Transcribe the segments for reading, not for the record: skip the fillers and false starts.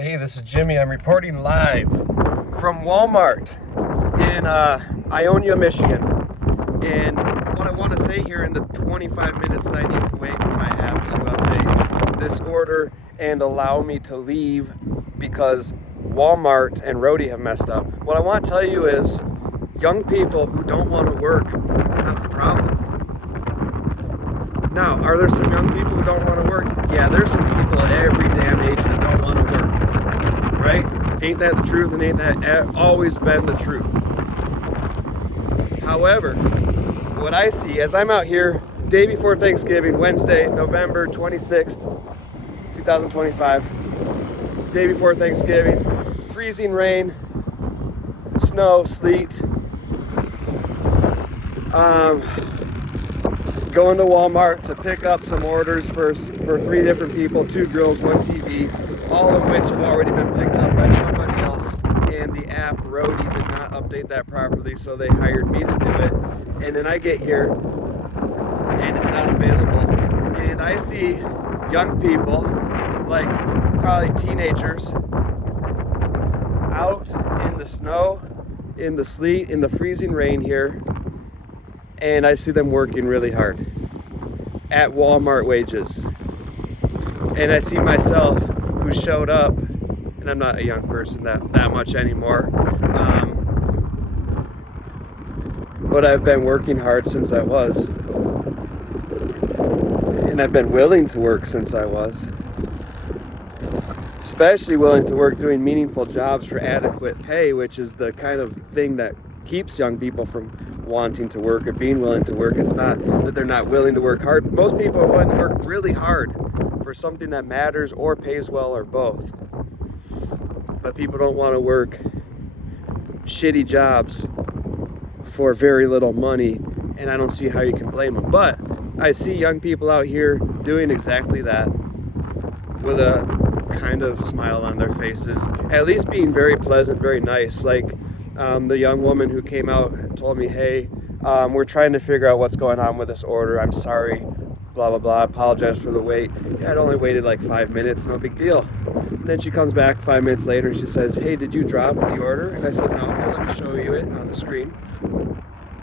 Hey, this is Jimmy. I'm reporting live from Walmart in Ionia, Michigan. And what I want to say here in the 25 minutes I need to wait for my app to update this order and allow me to leave because Walmart and Roadie have messed up. What I want to tell you is young people who don't want to work, that's not the problem. Now, are there some young people who don't want to work? Yeah, there's some people at every damn age that don't want to work. Right? Ain't that the truth, and ain't that always been the truth? However, what I see as I'm out here day before Thanksgiving, Wednesday, November 26th, 2025, day before Thanksgiving, freezing rain, snow, sleet, going to Walmart to pick up some orders for 3 different people, 2 girls, 1 TV, all of which have already been picked up by somebody else, and the app Roadie did not update that properly, so they hired me to do it. And then I get here and it's not available, and I see young people, like probably teenagers, out in the snow, in the sleet, in the freezing rain here, and I see them working really hard at Walmart wages. And I see myself, who showed up, and I'm not a young person that much anymore, but I've been working hard since I was, and I've been willing to work since I was, especially willing to work doing meaningful jobs for adequate pay, which is the kind of thing that keeps young people from wanting to work or being willing to work. It's not that they're not willing to work hard. Most people are willing to work really hard for something that matters or pays well, or both. But people don't want to work shitty jobs for very little money, and I don't see how you can blame them. But I see young people out here doing exactly that with a kind of smile on their faces, at least being very pleasant, very nice. Like the young woman who came out and told me, hey, we're trying to figure out what's going on with this order. I'm sorry, blah, blah, blah. I apologize for the wait. Yeah, I'd only waited like 5 minutes, no big deal. And then she comes back 5 minutes later and she says, hey, did you drop the order? And I said, no, here, let me show you it on the screen.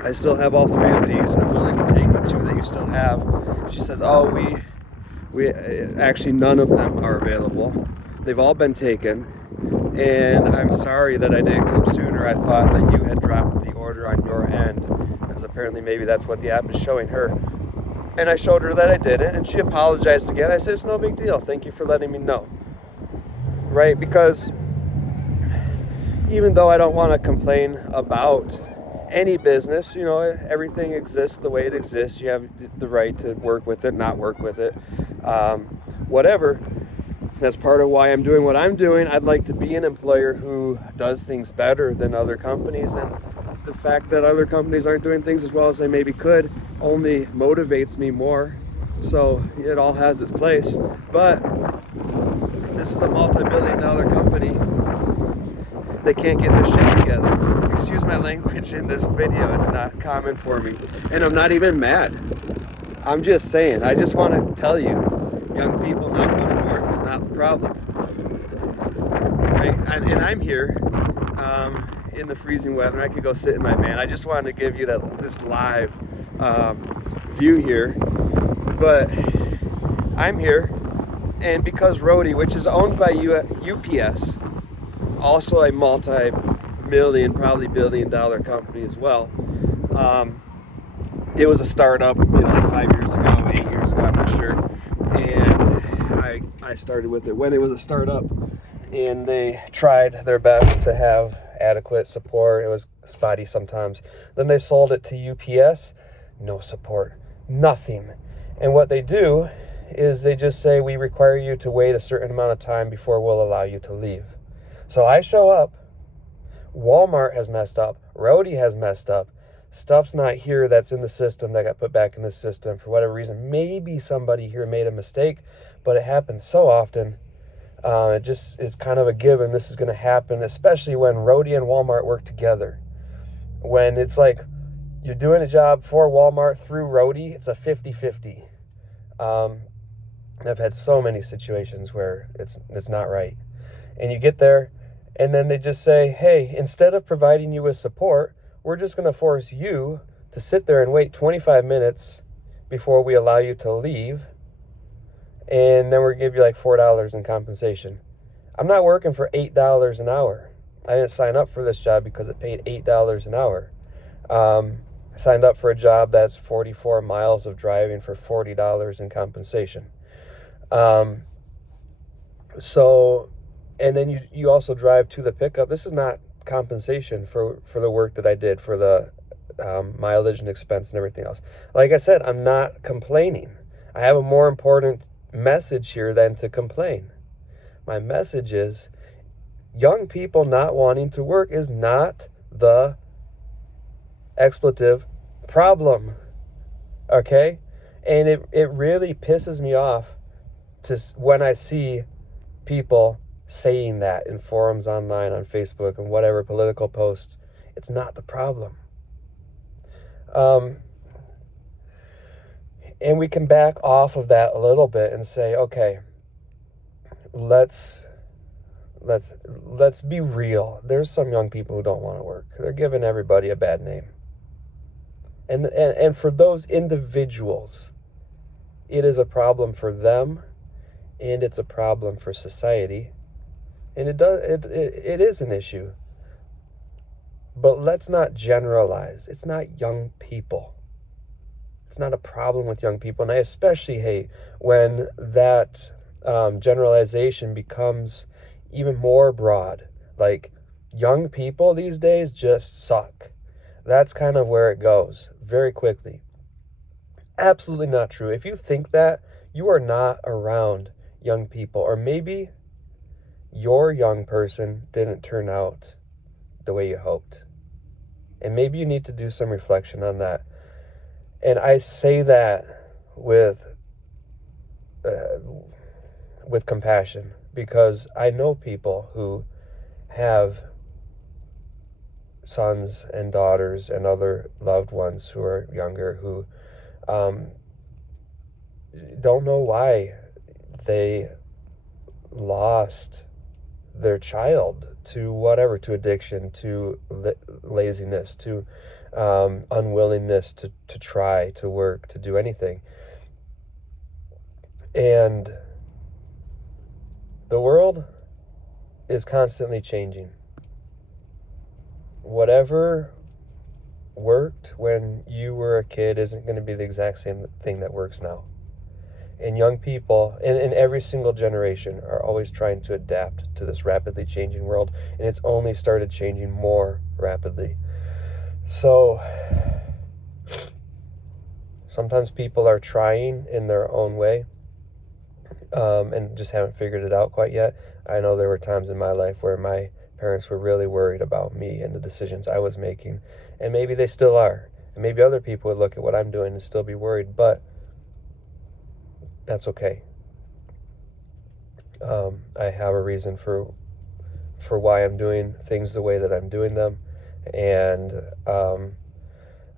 I still have all 3 of these. I'm willing to take the 2 that you still have. She says, oh, we actually, none of them are available. They've all been taken. And I'm sorry that I didn't come sooner. I thought that you had dropped the order on your end, because apparently maybe that's what the app is showing her. And I showed her that I didn't, and she apologized again. I said, it's no big deal. Thank you for letting me know. Right? Because even though I don't want to complain about any business, you know, everything exists the way it exists. You have the right to work with it, not work with it, whatever. That's part of why I'm doing what I'm doing. I'd like to be an employer who does things better than other companies, and the fact that other companies aren't doing things as well as they maybe could only motivates me more. So it all has its place. But this is a multi-billion-dollar company. They can't get their shit together. Excuse my language in this video. It's not common for me. And I'm not even mad. I'm just saying. I just want to tell you, young people not wanting to work is not the problem. Right? And I'm here in the freezing weather. I could go sit in my van. I just wanted to give you this live view here. But I'm here, and because Roadie, which is owned by UPS, also a multi-million, probably billion-dollar company as well. It was a startup, like 5 years ago, 8 years ago, I'm not sure. And I started with it when it was a startup, and they tried their best to have adequate support. It was spotty sometimes. Then they sold it to UPS, no support, nothing. And what they do is they just say, we require you to wait a certain amount of time before we'll allow you to leave. So I show up, Walmart has messed up, Roadie has messed up, stuff's not here that's in the system that got put back in the system for whatever reason. Maybe somebody here made a mistake, but it happens so often. It just is kind of a given this is going to happen, especially when Roadie and Walmart work together. When it's like you're doing a job for Walmart through Roadie, it's a 50-50. I've had so many situations where it's not right. And you get there, and then they just say, hey, instead of providing you with support, we're just going to force you to sit there and wait 25 minutes before we allow you to leave, and then we're going to give you like $4 in compensation. I'm not working for $8 an hour. I didn't sign up for this job because it paid $8 an hour. I signed up for a job that's 44 miles of driving for $40 in compensation. So, and then you also drive to the pickup. This is not compensation for the work that I did, for the mileage and expense and everything else. Like I said, I'm not complaining. I have a more important message here than to complain. My message is, young people not wanting to work is not the expletive problem, okay? And it really pisses me off when I see people saying that in forums online, on Facebook, and whatever political posts. It's not the problem. And we can back off of that a little bit and say, okay, let's be real. There's some young people who don't want to work. They're giving everybody a bad name. And for those individuals, it is a problem for them, and it's a problem for society. And it is an issue. But let's not generalize. It's not young people. It's not a problem with young people. And I especially hate when that generalization becomes even more broad. Like, young people these days just suck. That's kind of where it goes very quickly. Absolutely not true. If you think that, you are not around young people. Or maybe your young person didn't turn out the way you hoped. And maybe you need to do some reflection on that. And I say that with compassion, because I know people who have sons and daughters and other loved ones who are younger, who don't know why they lost their child to whatever, to addiction, to laziness, to unwillingness to try, to work, to do anything. And the world is constantly changing. Whatever worked when you were a kid isn't going to be the exact same thing that works now. And young people in every single generation are always trying to adapt to this rapidly changing world, and it's only started changing more rapidly. So sometimes people are trying in their own way, and just haven't figured it out quite yet. I know there were times in my life where my parents were really worried about me and the decisions I was making, and maybe they still are. And maybe other people would look at what I'm doing and still be worried, but that's okay. I have a reason for why I'm doing things the way that I'm doing them, and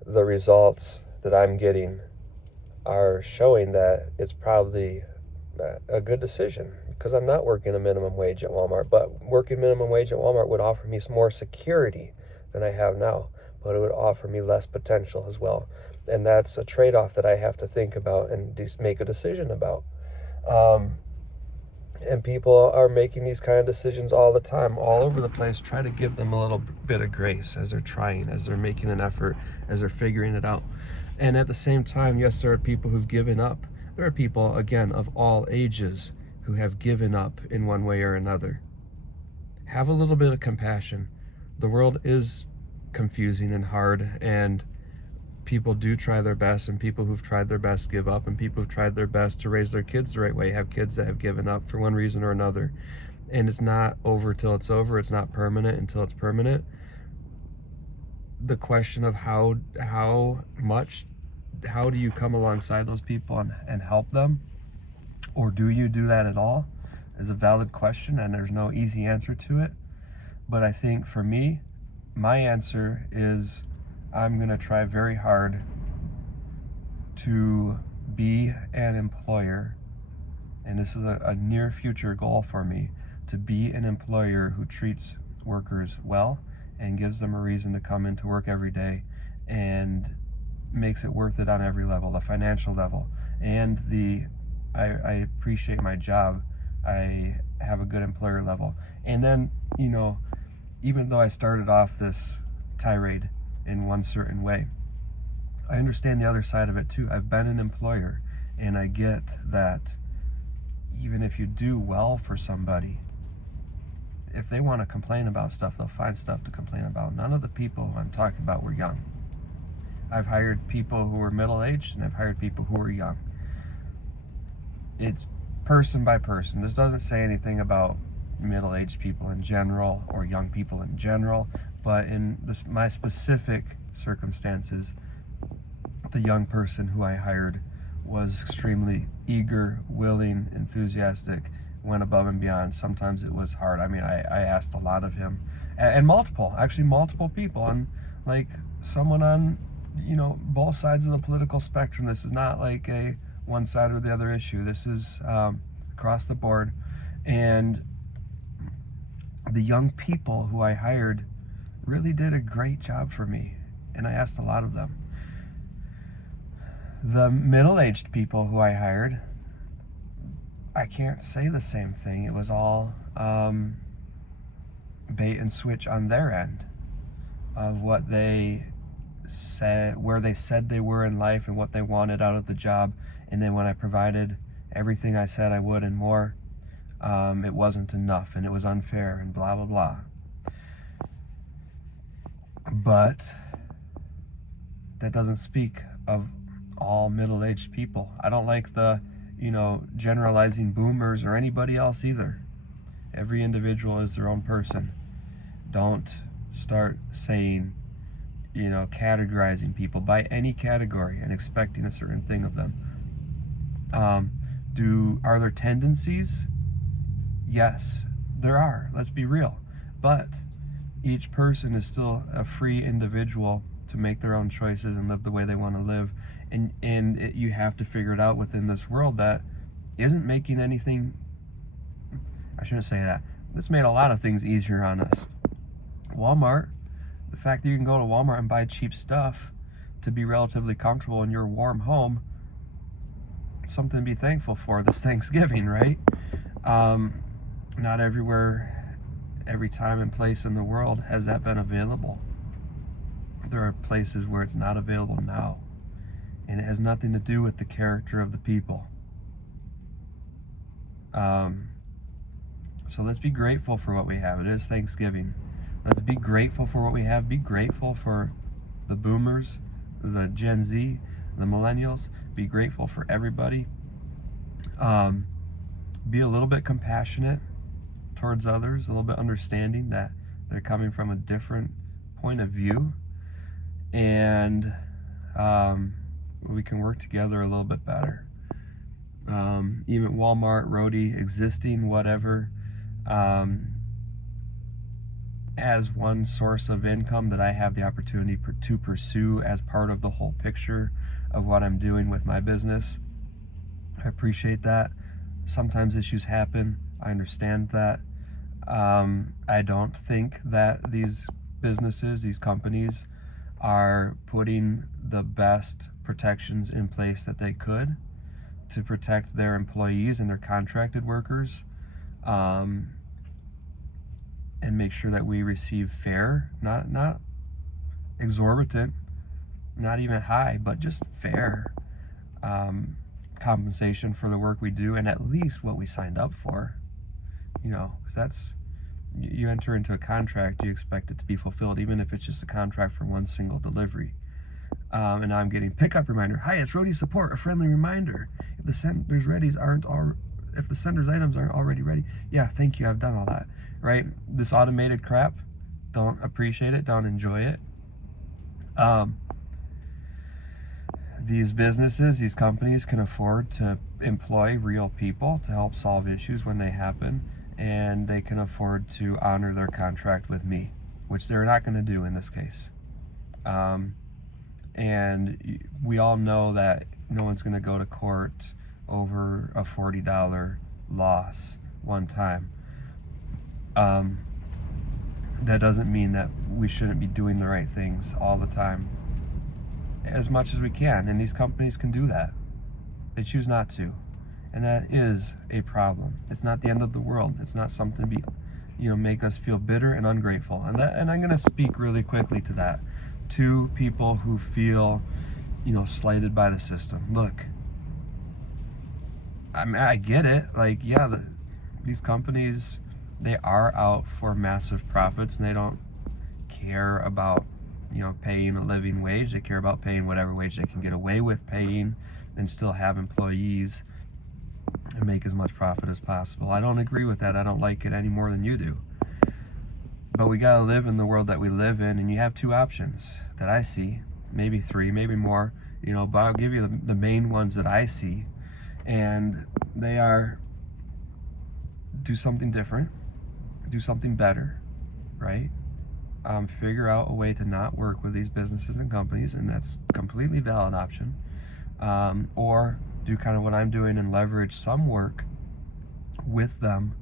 the results that I'm getting are showing that it's probably a good decision, because I'm not working a minimum wage at Walmart. But working minimum wage at Walmart would offer me some more security than I have now, but it would offer me less potential as well. And that's a trade-off that I have to think about and make a decision about. And people are making these kind of decisions all the time, all over the place. Try to give them a little bit of grace as they're trying, as they're making an effort, as they're figuring it out. And at the same time, yes, there are people who've given up. There are people, again, of all ages who have given up in one way or another. Have a little bit of compassion. The world is confusing and hard, and people do try their best, and people who've tried their best give up, and people who've tried their best to raise their kids the right way have kids that have given up for one reason or another. And it's not over till it's over. It's not permanent until it's permanent. The question of how do you come alongside those people and help them, or do you do that at all, is a valid question, and there's no easy answer to it. But I think for me, my answer is I'm going to try very hard to be an employer, and this is a near future goal for me, to be an employer who treats workers well and gives them a reason to come into work every day and makes it worth it on every level, the financial level, and I appreciate my job. I have a good employer level. And then, even though I started off this tirade in one certain way, I understand the other side of it too. I've been an employer, and I get that even if you do well for somebody, if they want to complain about stuff, they'll find stuff to complain about. None of the people I'm talking about were young. I've hired people who were middle-aged, and I've hired people who were young. It's person by person. This doesn't say anything about middle-aged people in general or young people in general, but in my specific circumstances, the young person who I hired was extremely eager, willing, enthusiastic, went above and beyond. Sometimes it was hard. I mean, I asked a lot of him, and multiple people, and like someone on, both sides of the political spectrum. This is not like a one side or the other issue. This is across the board. And the young people who I hired really did a great job for me, and I asked a lot of them. The middle-aged people who I hired, I can't say the same thing. It was all bait and switch on their end of what they said, where they said they were in life and what they wanted out of the job. And then when I provided everything I said I would and more, it wasn't enough, and it was unfair, and blah, blah, blah. But that doesn't speak of all middle-aged people. I don't like the, generalizing boomers or anybody else either. Every individual is their own person. Don't start saying, categorizing people by any category and expecting a certain thing of them. Are there tendencies? Yes, there are. Let's be real. But each person is still a free individual to make their own choices and live the way they want to live. And you have to figure it out within this world that isn't making anything. I shouldn't say that. This made a lot of things easier on us. Walmart, the fact that you can go to Walmart and buy cheap stuff to be relatively comfortable in your warm home, something to be thankful for this Thanksgiving, right? Not everywhere, every time and place in the world has that been available. There are places where it's not available now, and it has nothing to do with the character of the people. So let's be grateful for what we have. It is Thanksgiving. Let's be grateful for what we have. Be grateful for the boomers, the Gen Z, the millennials. Be grateful for everybody. Be a little bit compassionate towards others, a little bit understanding that they're coming from a different point of view, and we can work together a little bit better. Even Walmart, Roadie, existing, whatever, as one source of income that I have the opportunity to pursue as part of the whole picture of what I'm doing with my business. I appreciate that. Sometimes issues happen. I understand that. I don't think that these businesses, these companies, are putting the best protections in place that they could to protect their employees and their contracted workers, and make sure that we receive fair, not exorbitant, not even high, but just fair compensation for the work we do, and at least what we signed up for. Because that's, you enter into a contract, you expect it to be fulfilled, even if it's just a contract for one single delivery. And now I'm getting pickup reminder. Hi, it's Roadie Support. A friendly reminder. If the sender's if the sender's items aren't already ready, yeah, thank you. I've done all that. Right? This automated crap, don't appreciate it. Don't enjoy it. These businesses, these companies can afford to employ real people to help solve issues when they happen, and they can afford to honor their contract with me, which they're not going to do in this case. And we all know that no one's going to go to court over a $40 loss one time. That doesn't mean that we shouldn't be doing the right things all the time, as much as we can, and these companies can do that. They choose not to, and that is a problem. It's not the end of the world. It's not something to be, make us feel bitter and ungrateful. And I'm going to speak really quickly to that, to people who feel, slighted by the system. Look, I get it. Like, yeah, these companies, they are out for massive profits, and they don't care about, paying a living wage. They care about paying whatever wage they can get away with paying and still have employees and make as much profit as possible. I don't agree with that. I don't like it any more than you do. But we gotta live in the world that we live in, and you have two options that I see, maybe three, maybe more, but I'll give you the main ones that I see, and they are: do something different, do something better, right? Figure out a way to not work with these businesses and companies, and that's a completely valid option. Or do kind of what I'm doing and leverage some work with them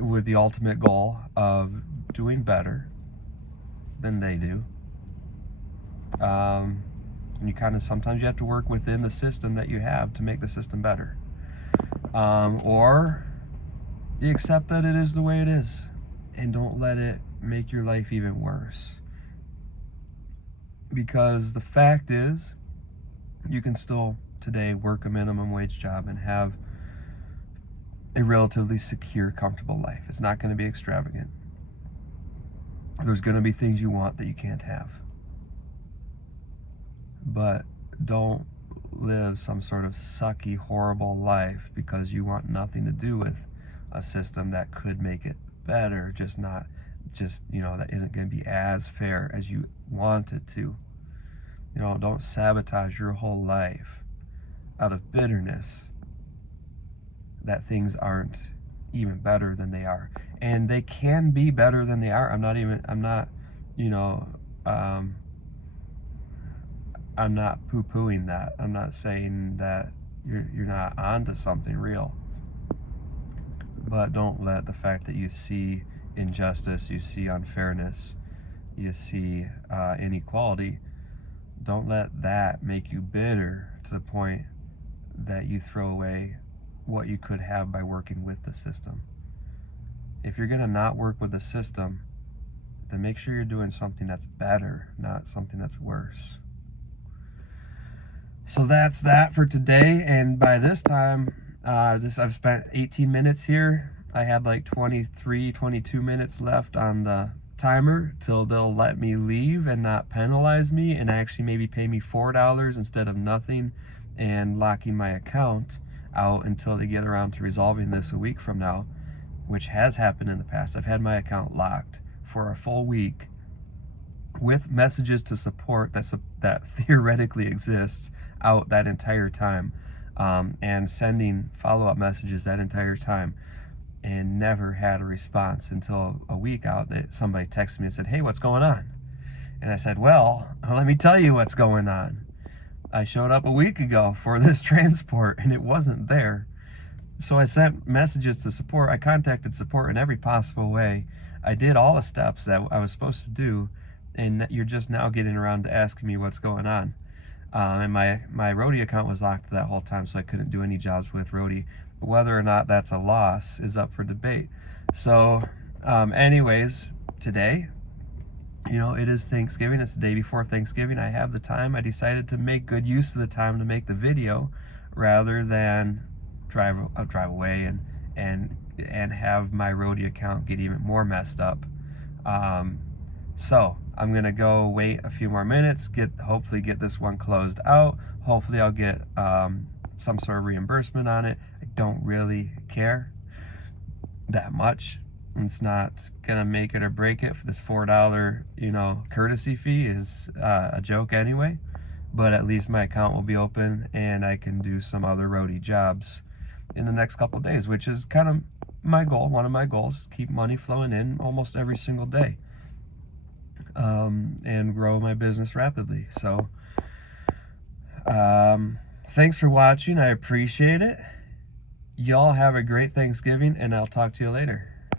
with the ultimate goal of doing better than they do. And sometimes you have to work within the system that you have to make the system better. Or you accept that it is the way it is and don't let it make your life even worse. Because the fact is, you can still today work a minimum wage job and have a relatively secure, comfortable life. It's not going to be extravagant. There's going to be things you want that you can't have. But don't live some sort of sucky, horrible life because you want nothing to do with a system that could make it better, that isn't going to be as fair as you want it to. Don't sabotage your whole life out of bitterness that things aren't even better than they are. And they can be better than they are. I'm not poo-pooing that. I'm not saying that you're not onto something real. But don't let the fact that you see injustice, you see unfairness, you see inequality, don't let that make you bitter to the point that you throw away what you could have by working with the system. If you're going to not work with the system, then make sure you're doing something that's better, not something that's worse. So that's that for today, and by this time, I've spent 18 minutes here. I had like 22 minutes left on the timer till they'll let me leave and not penalize me and actually maybe pay me $4 instead of nothing and locking my account out until they get around to resolving this a week from now, which has happened in the past. I've had my account locked for a full week with messages to support that theoretically exists out that entire time, and sending follow-up messages that entire time, and never had a response until a week out that somebody texted me and said, "Hey, what's going on?" And I said, "Well, let me tell you what's going on. I showed up a week ago for this transport and it wasn't there." So I sent messages to support. I contacted support in every possible way. I did all the steps that I was supposed to do, and you're just now getting around to asking me what's going on. And my Roadie account was locked that whole time, so I couldn't do any jobs with Roadie. Whether or not that's a loss is up for debate. So anyways, today, it is Thanksgiving. It's the day before Thanksgiving. I have the time. I decided to make good use of the time to make the video rather than drive away and have my Roadie account get even more messed up. So I'm gonna go wait a few more minutes, hopefully get this one closed out. Hopefully I'll get some sort of reimbursement on it. I don't really care that much. It's not gonna make it or break it. For this $4 courtesy fee is a joke anyway, but at least my account will be open and I can do some other Roadie jobs in the next couple of days, which is kind of my goal. One of my goals: keep money flowing in almost every single day, and grow my business rapidly. So thanks for watching. I appreciate it. Y'all have a great Thanksgiving, and I'll talk to you later.